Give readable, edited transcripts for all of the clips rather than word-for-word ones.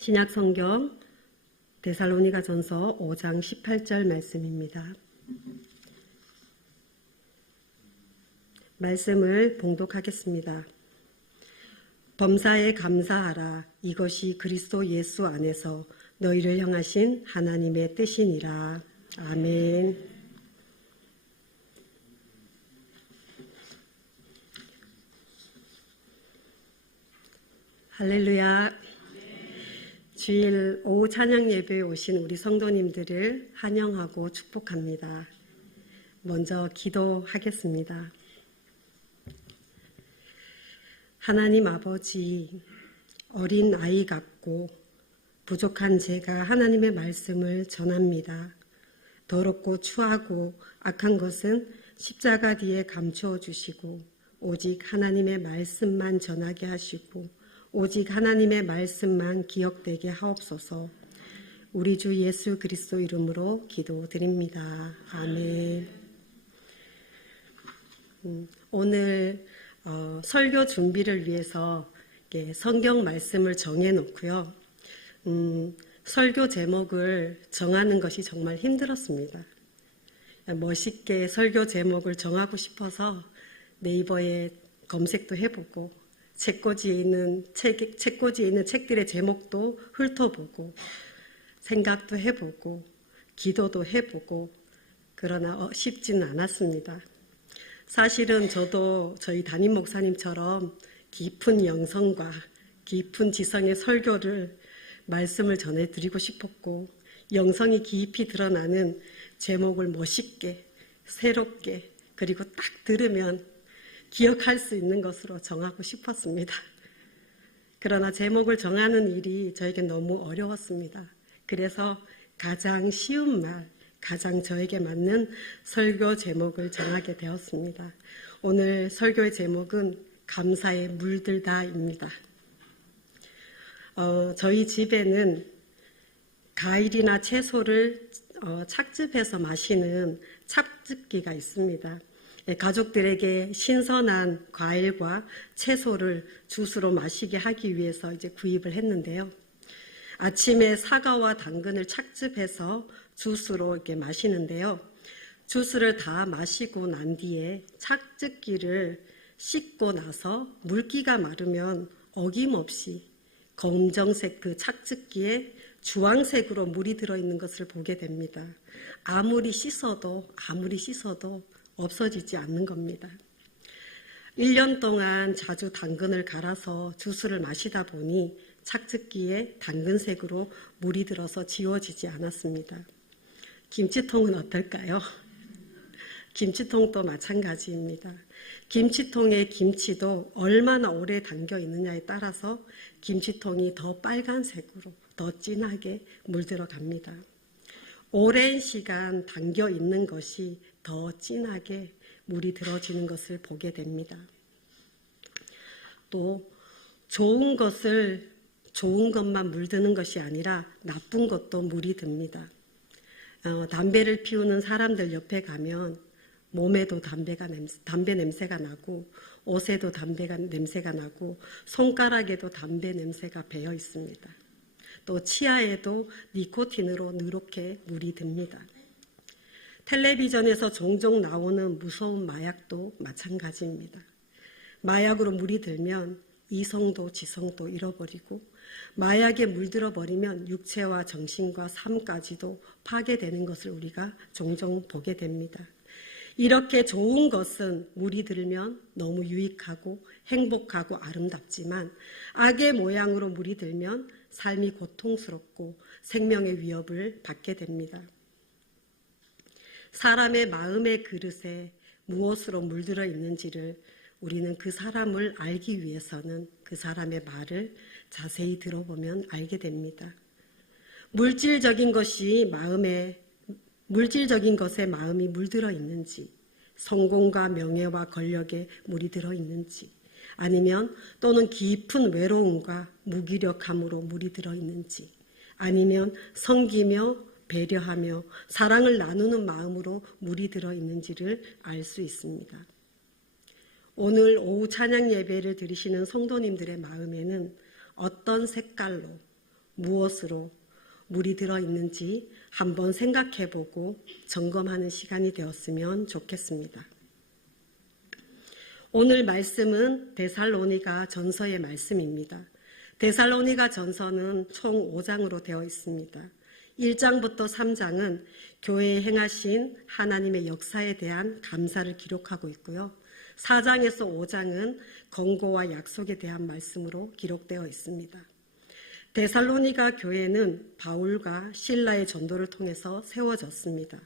신약성경 데살로니가전서 5장 18절 말씀입니다. 말씀을 봉독하겠습니다. 범사에 감사하라. 이것이 그리스도 예수 안에서 너희를 향하신 하나님의 뜻이니라. 아멘. 할렐루야. 주일 오후 찬양 예배에 오신 우리 성도님들을 환영하고 축복합니다. 먼저 기도하겠습니다. 하나님 아버지, 어린 아이 같고 부족한 제가 하나님의 말씀을 전합니다. 더럽고 추하고 악한 것은 십자가 뒤에 감추어 주시고 오직 하나님의 말씀만 전하게 하시고 오직 하나님의 말씀만 기억되게 하옵소서. 우리 주 예수 그리스도 이름으로 기도드립니다. 아멘. 오늘 설교 준비를 위해서 성경 말씀을 정해놓고요. 설교 제목을 정하는 것이 정말 힘들었습니다. 멋있게 설교 제목을 정하고 싶어서 네이버에 검색도 해보고 책꽂이에 있는 책들의 제목도 훑어보고 생각도 해보고 기도도 해보고 그러나 쉽지는 않았습니다. 사실은 저도 저희 담임 목사님처럼 깊은 영성과 깊은 지성의 설교를 말씀을 전해드리고 싶었고 영성이 깊이 드러나는 제목을 멋있게 새롭게 그리고 딱 들으면 기억할 수 있는 것으로 정하고 싶었습니다. 그러나 제목을 정하는 일이 저에게 너무 어려웠습니다. 그래서 가장 쉬운 말, 가장 저에게 맞는 설교 제목을 정하게 되었습니다. 오늘 설교의 제목은 감사에 물들다입니다. 저희 집에는 과일이나 채소를 착즙해서 마시는 착즙기가 있습니다. 가족들에게 신선한 과일과 채소를 주스로 마시게 하기 위해서 구입을 했는데요. 아침에 사과와 당근을 착즙해서 주스로 이렇게 마시는데요. 주스를 다 마시고 난 뒤에 착즙기를 씻고 나서 물기가 마르면 어김없이 검정색 그 착즙기에 주황색으로 물이 들어있는 것을 보게 됩니다. 아무리 씻어도 없어지지 않는 겁니다. 1년 동안 자주 당근을 갈아서 주스를 마시다 보니 착즙기에 당근색으로 물이 들어서 지워지지 않았습니다. 김치통은 어떨까요? 김치통도 마찬가지입니다. 김치통의 김치도 얼마나 오래 담겨 있느냐에 따라서 김치통이 더 빨간색으로 더 진하게 물들어 갑니다. 오랜 시간 담겨 있는 것이 더 진하게 물이 들어지는 것을 보게 됩니다. 또 좋은 것만 물드는 것이 아니라 나쁜 것도 물이 듭니다. 담배를 피우는 사람들 옆에 가면 몸에도 담배 냄새가 나고 옷에도 담배 냄새가 나고 손가락에도 담배 냄새가 배어 있습니다. 또 치아에도 니코틴으로 누렇게 물이 듭니다. 텔레비전에서 종종 나오는 무서운 마약도 마찬가지입니다. 마약으로 물이 들면 이성도 지성도 잃어버리고 마약에 물들어 버리면 육체와 정신과 삶까지도 파괴되는 것을 우리가 종종 보게 됩니다. 이렇게 좋은 것은 물이 들면 너무 유익하고 행복하고 아름답지만 악의 모양으로 물이 들면 삶이 고통스럽고 생명의 위협을 받게 됩니다. 사람의 마음의 그릇에 무엇으로 물들어 있는지를 우리는 그 사람을 알기 위해서는 그 사람의 말을 자세히 들어보면 알게 됩니다. 물질적인 것에 마음이 물들어 있는지, 성공과 명예와 권력에 물이 들어 있는지, 아니면 또는 깊은 외로움과 무기력함으로 물이 들어 있는지, 아니면 섬기며 배려하며 사랑을 나누는 마음으로 물이 들어있는지를 알 수 있습니다. 오늘 오후 찬양 예배를 드리시는 성도님들의 마음에는 어떤 색깔로 무엇으로 물이 들어있는지 한번 생각해보고 점검하는 시간이 되었으면 좋겠습니다. 오늘 말씀은 데살로니가 전서의 말씀입니다. 데살로니가 전서는 총 5장으로 되어 있습니다. 1장부터 3장은 교회에 행하신 하나님의 역사에 대한 감사를 기록하고 있고요. 4장에서 5장은 권고와 약속에 대한 말씀으로 기록되어 있습니다. 데살로니가 교회는 바울과 실라의 전도를 통해서 세워졌습니다.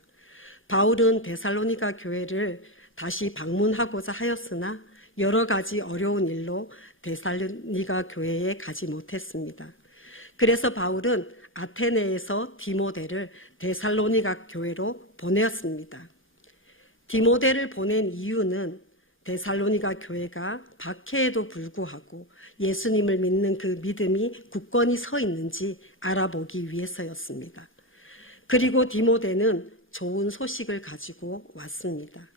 바울은 데살로니가 교회를 다시 방문하고자 하였으나 여러 가지 어려운 일로 데살로니가 교회에 가지 못했습니다. 그래서 바울은 아테네에서 디모데를 데살로니가 교회로 보냈습니다. 디모데를 보낸 이유는 데살로니가 교회가 박해에도 불구하고 예수님을 믿는 그 믿음이 굳건히 서 있는지 알아보기 위해서였습니다. 그리고 디모데는 좋은 소식을 가지고 왔습니다.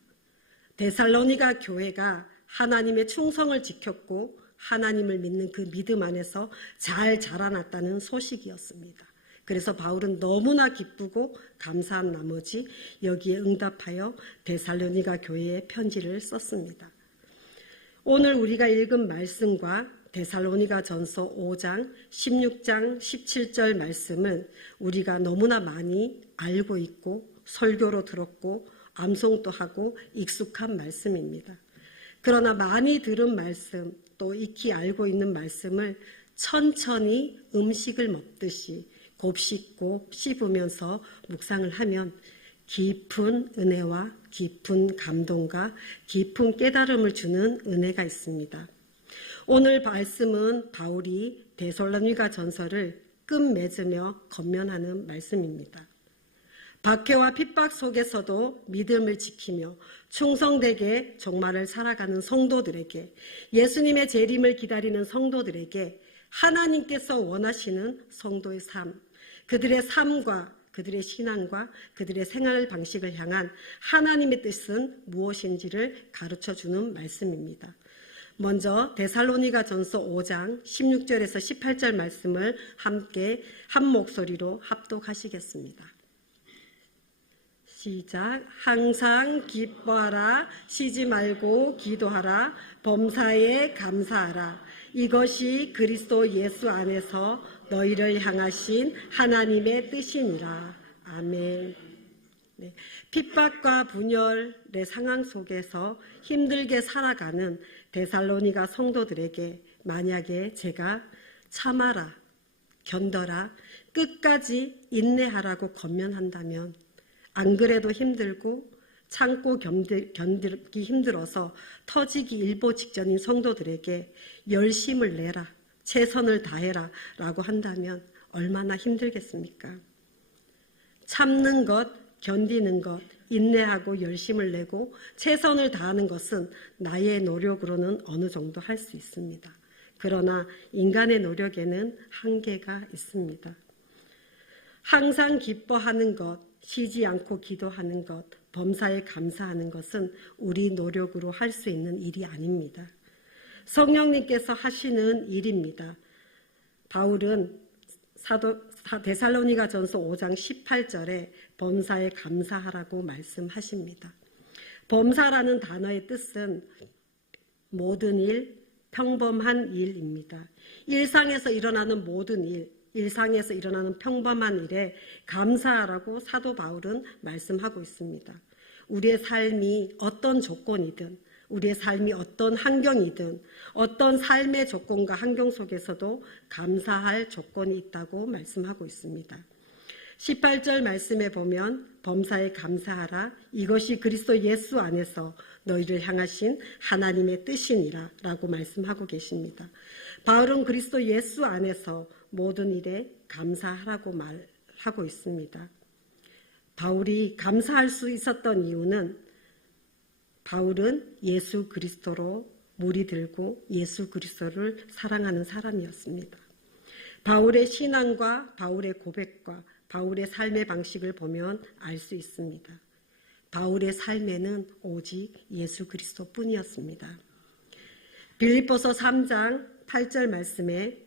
데살로니가 교회가 하나님의 충성을 지켰고 하나님을 믿는 그 믿음 안에서 잘 자라났다는 소식이었습니다. 그래서 바울은 너무나 기쁘고 감사한 나머지 여기에 응답하여 데살로니가 교회에 편지를 썼습니다. 오늘 우리가 읽은 말씀과 데살로니가 전서 5장, 16장, 17절 말씀은 우리가 너무나 많이 알고 있고 설교로 들었고 암송도 하고 익숙한 말씀입니다. 그러나 많이 들은 말씀, 또 익히 알고 있는 말씀을 천천히 음식을 먹듯이 곱씹고 씹으면서 묵상을 하면 깊은 은혜와 깊은 감동과 깊은 깨달음을 주는 은혜가 있습니다. 오늘 말씀은 바울이 데살로니가 전서를 끝맺으며 권면하는 말씀입니다. 박해와 핍박 속에서도 믿음을 지키며 충성되게 종말을 살아가는 성도들에게, 예수님의 재림을 기다리는 성도들에게 하나님께서 원하시는 성도의 삶, 그들의 삶과 그들의 신앙과 그들의 생활 방식을 향한 하나님의 뜻은 무엇인지를 가르쳐주는 말씀입니다. 먼저 데살로니가 전서 5장 16절에서 18절 말씀을 함께 한 목소리로 합독하시겠습니다. 시작. 항상 기뻐하라, 쉬지 말고 기도하라, 범사에 감사하라. 이것이 그리스도 예수 안에서 너희를 향하신 하나님의 뜻이니라. 아멘. 네, 핍박과 분열의 상황 속에서 힘들게 살아가는 데살로니가 성도들에게 만약에 제가 참아라, 견뎌라, 끝까지 인내하라고 권면한다면 안 그래도 힘들고 참고 견디기 힘들어서 터지기 일보 직전인 성도들에게 열심을 내라, 최선을 다해라 라고 한다면 얼마나 힘들겠습니까? 참는 것, 견디는 것, 인내하고 열심을 내고 최선을 다하는 것은 나의 노력으로는 어느 정도 할 수 있습니다. 그러나 인간의 노력에는 한계가 있습니다. 항상 기뻐하는 것, 쉬지 않고 기도하는 것, 범사에 감사하는 것은 우리 노력으로 할 수 있는 일이 아닙니다. 성령님께서 하시는 일입니다. 바울은 데살로니가 전서 5장 18절에 범사에 감사하라고 말씀하십니다. 범사라는 단어의 뜻은 모든 일, 평범한 일입니다. 일상에서 일어나는 모든 일, 일상에서 일어나는 평범한 일에 감사하라고 사도 바울은 말씀하고 있습니다. 우리의 삶이 어떤 조건이든, 우리의 삶이 어떤 환경이든, 어떤 삶의 조건과 환경 속에서도 감사할 조건이 있다고 말씀하고 있습니다. 18절 말씀에 보면 범사에 감사하라, 이것이 그리스도 예수 안에서 너희를 향하신 하나님의 뜻이니라 라고 말씀하고 계십니다. 바울은 그리스도 예수 안에서 모든 일에 감사하라고 말하고 있습니다. 바울이 감사할 수 있었던 이유는 바울은 예수 그리스도로 물이 들고 예수 그리스도를 사랑하는 사람이었습니다. 바울의 신앙과 바울의 고백과 바울의 삶의 방식을 보면 알 수 있습니다. 바울의 삶에는 오직 예수 그리스도뿐이었습니다. 빌립보서 3장 8절 말씀에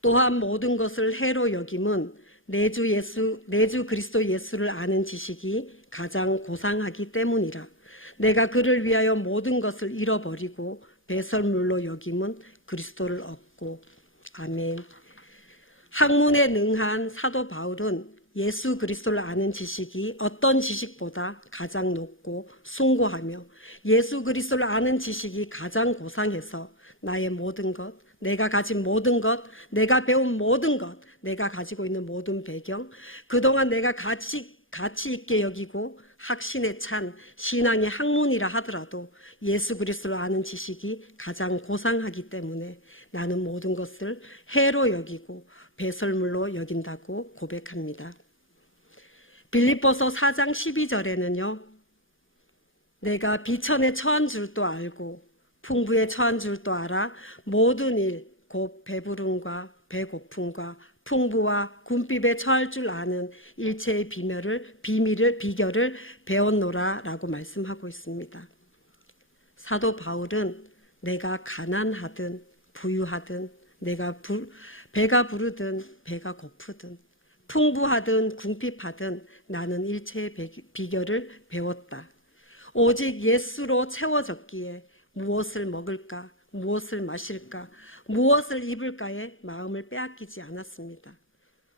또한 모든 것을 해로 여김은 내 주 그리스도 예수를 아는 지식이 가장 고상하기 때문이라. 내가 그를 위하여 모든 것을 잃어버리고 배설물로 여김은 그리스도를 얻고. 아멘. 학문에 능한 사도 바울은 예수 그리스도를 아는 지식이 어떤 지식보다 가장 높고 숭고하며 예수 그리스도를 아는 지식이 가장 고상해서 나의 모든 것, 내가 가진 모든 것, 내가 배운 모든 것, 내가 가지고 있는 모든 배경, 그동안 내가 가치 있게 여기고 확신에 찬 신앙의 학문이라 하더라도 예수 그리스도를 아는 지식이 가장 고상하기 때문에 나는 모든 것을 해로 여기고 배설물로 여긴다고 고백합니다. 빌립보서 4장 12절에는요. 내가 비천에 처한 줄도 알고 풍부에 처한 줄도 알아 모든 일 곧 배부름과 배고픔과 풍부와 궁핍에 처할 줄 아는 일체의 비결을 배웠노라 라고 말씀하고 있습니다. 사도 바울은 내가 가난하든 부유하든 내가 배가 부르든 배가 고프든 풍부하든 궁핍하든 나는 일체의 비결을 배웠다. 오직 예수로 채워졌기에 무엇을 먹을까, 무엇을 마실까, 무엇을 입을까에 마음을 빼앗기지 않았습니다.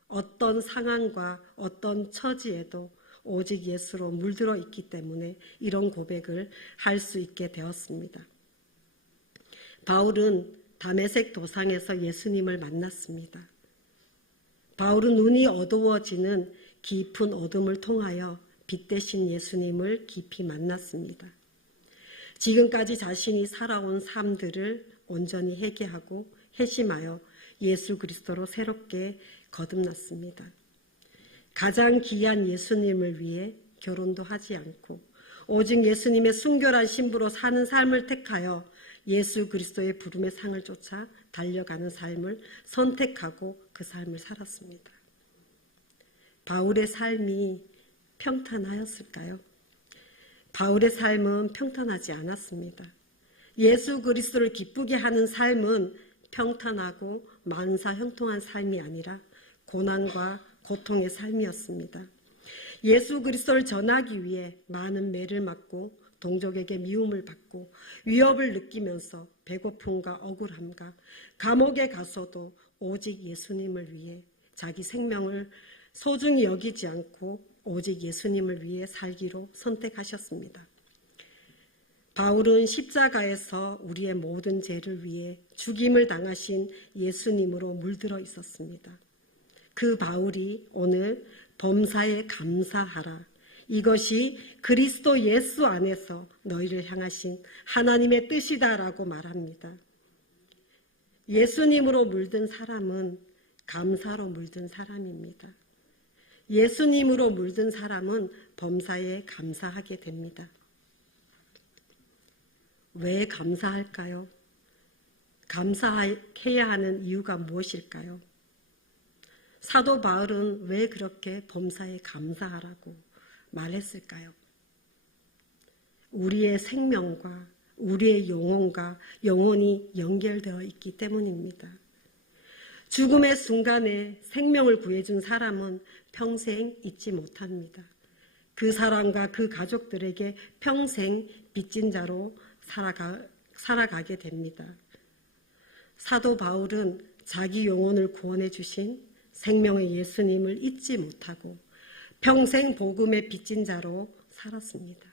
어떤 상황과 어떤 처지에도 오직 예수로 물들어 있기 때문에 이런 고백을 할 수 있게 되었습니다. 바울은 다메섹 도상에서 예수님을 만났습니다. 바울은 눈이 어두워지는 깊은 어둠을 통하여 빛 대신 예수님을 깊이 만났습니다. 지금까지 자신이 살아온 삶들을 온전히 회개하고 회심하여 예수 그리스도로 새롭게 거듭났습니다. 가장 귀한 예수님을 위해 결혼도 하지 않고 오직 예수님의 순결한 신부로 사는 삶을 택하여 예수 그리스도의 부름의 상을 쫓아 달려가는 삶을 선택하고 그 삶을 살았습니다. 바울의 삶이 평탄하였을까요? 바울의 삶은 평탄하지 않았습니다. 예수 그리스도를 기쁘게 하는 삶은 평탄하고 만사 형통한 삶이 아니라 고난과 고통의 삶이었습니다. 예수 그리스도를 전하기 위해 많은 매를 맞고 동족에게 미움을 받고 위협을 느끼면서 배고픔과 억울함과 감옥에 가서도 오직 예수님을 위해 자기 생명을 소중히 여기지 않고 오직 예수님을 위해 살기로 선택하셨습니다. 바울은 십자가에서 우리의 모든 죄를 위해 죽임을 당하신 예수님으로 물들어 있었습니다. 그 바울이 오늘 범사에 감사하라. 이것이 그리스도 예수 안에서 너희를 향하신 하나님의 뜻이다라고 말합니다. 예수님으로 물든 사람은 감사로 물든 사람입니다. 예수님으로 물든 사람은 범사에 감사하게 됩니다. 왜 감사할까요? 감사해야 하는 이유가 무엇일까요? 사도 바울은 왜 그렇게 범사에 감사하라고 말했을까요? 우리의 생명과 우리의 영혼과 영혼이 연결되어 있기 때문입니다. 죽음의 순간에 생명을 구해준 사람은 평생 잊지 못합니다. 그 사람과 그 가족들에게 평생 빚진 자로 살아가게 됩니다. 사도 바울은 자기 영혼을 구원해 주신 생명의 예수님을 잊지 못하고 평생 복음의 빚진 자로 살았습니다.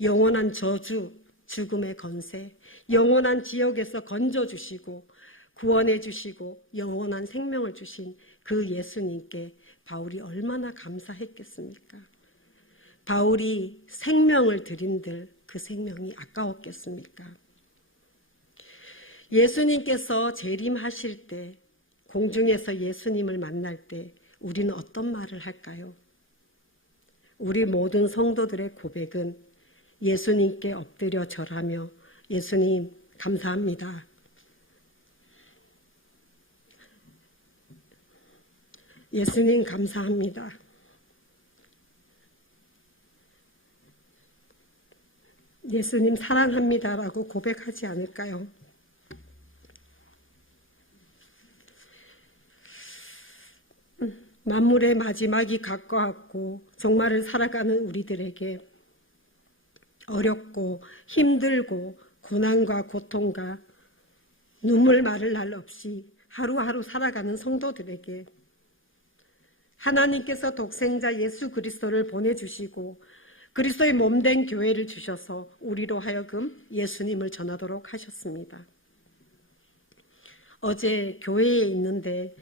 영원한 저주, 죽음의 건세, 영원한 지옥에서 건져주시고 구원해 주시고 영원한 생명을 주신 그 예수님께 바울이 얼마나 감사했겠습니까? 바울이 생명을 드린들 그 생명이 아까웠겠습니까? 예수님께서 재림하실 때 공중에서 예수님을 만날 때 우리는 어떤 말을 할까요? 우리 모든 성도들의 고백은 예수님께 엎드려 절하며 예수님 감사합니다. 예수님 감사합니다. 예수님 사랑합니다라고 고백하지 않을까요? 만물의 마지막이 가까웠고 정말을 살아가는 우리들에게 어렵고 힘들고 고난과 고통과 눈물 마를 날 없이 하루하루 살아가는 성도들에게 하나님께서 독생자 예수 그리스도를 보내주시고 그리스도의 몸된 교회를 주셔서 우리로 하여금 예수님을 전하도록 하셨습니다. 어제 교회에 있는데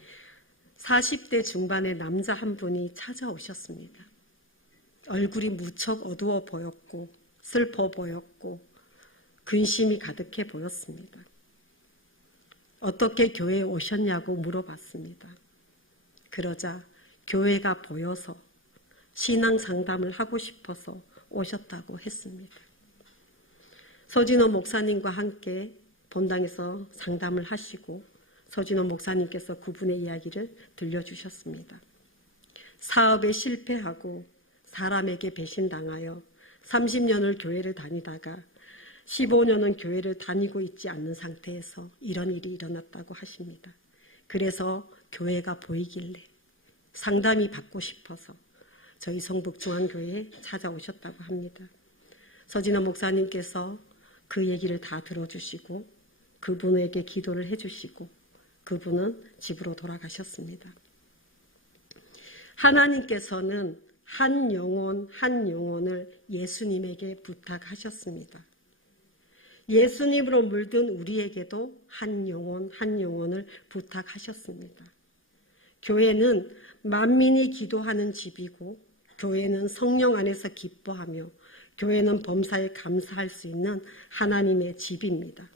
40대 중반의 남자 한 분이 찾아오셨습니다. 얼굴이 무척 어두워 보였고 슬퍼 보였고 근심이 가득해 보였습니다. 어떻게 교회에 오셨냐고 물어봤습니다. 그러자 교회가 보여서 신앙 상담을 하고 싶어서 오셨다고 했습니다. 서진호 목사님과 함께 본당에서 상담을 하시고 서진호 목사님께서 그분의 이야기를 들려주셨습니다. 사업에 실패하고 사람에게 배신당하여 30년을 교회를 다니다가 15년은 교회를 다니고 있지 않는 상태에서 이런 일이 일어났다고 하십니다. 그래서 교회가 보이길래 상담이 받고 싶어서 저희 성북중앙교회에 찾아오셨다고 합니다. 서진호 목사님께서 그 얘기를 다 들어주시고 그분에게 기도를 해주시고 그분은 집으로 돌아가셨습니다. 하나님께서는 한 영혼 한 영혼을 예수님에게 부탁하셨습니다. 예수님으로 물든 우리에게도 한 영혼 한 영혼을 부탁하셨습니다. 교회는 만민이 기도하는 집이고 교회는 성령 안에서 기뻐하며 교회는 범사에 감사할 수 있는 하나님의 집입니다.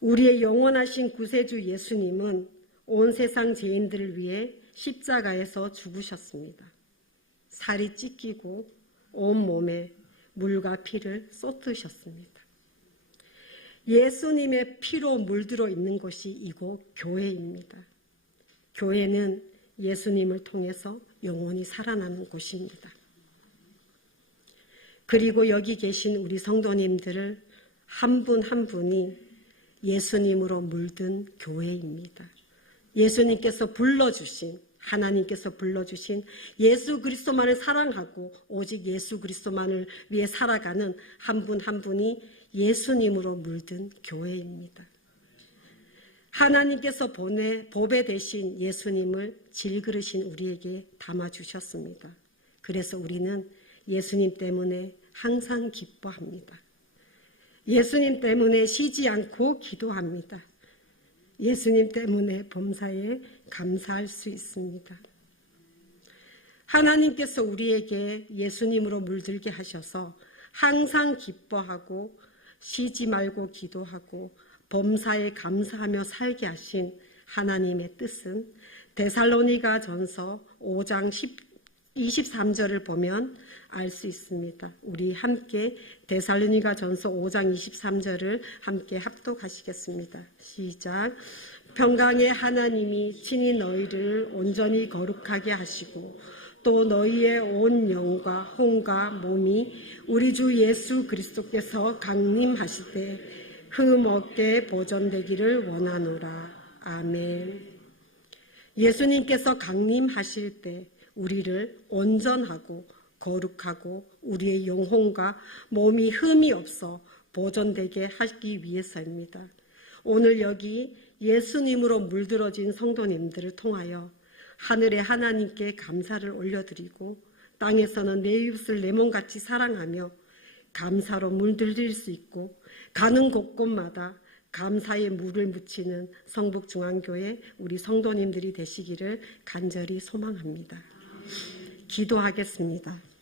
우리의 영원하신 구세주 예수님은 온 세상 죄인들을 위해 십자가에서 죽으셨습니다. 살이 찢기고 온 몸에 물과 피를 쏟으셨습니다. 예수님의 피로 물들어 있는 것이 이곳 교회입니다. 교회는 예수님을 통해서 영원히 살아나는 곳입니다. 그리고 여기 계신 우리 성도님들을 한 분 한 분이 예수님으로 물든 교회입니다. 예수님께서 불러주신 하나님께서 불러주신 예수 그리스도만을 사랑하고 오직 예수 그리스도만을 위해 살아가는 한 분 한 분이 예수님으로 물든 교회입니다. 하나님께서 보배 되신 예수님을 질그릇인 우리에게 담아주셨습니다. 그래서 우리는 예수님 때문에 항상 기뻐합니다. 예수님 때문에 쉬지 않고 기도합니다. 예수님 때문에 범사에 감사할 수 있습니다. 하나님께서 우리에게 예수님으로 물들게 하셔서 항상 기뻐하고 쉬지 말고 기도하고 범사에 감사하며 살게 하신 하나님의 뜻은 데살로니가 전서 5장 23절을 보면 알 수 있습니다. 우리 함께 데살로니가 전서 5장 23절을 함께 합독하시겠습니다. 시작. 평강의 하나님이 친히 너희를 온전히 거룩하게 하시고 또 너희의 온 영과 혼과 몸이 우리 주 예수 그리스도께서 강림하실 때 흠 없게 보존되기를 원하노라. 아멘. 예수님께서 강림하실 때 우리를 온전하고 거룩하고 우리의 영혼과 몸이 흠이 없어 보존되게 하기 위해서입니다. 오늘 여기 예수님으로 물들어진 성도님들을 통하여 하늘의 하나님께 감사를 올려드리고 땅에서는 내 이웃을 내 몸같이 사랑하며 감사로 물들일 수 있고 가는 곳곳마다 감사의 물을 묻히는 성북중앙교회 우리 성도님들이 되시기를 간절히 소망합니다. 기도하겠습니다.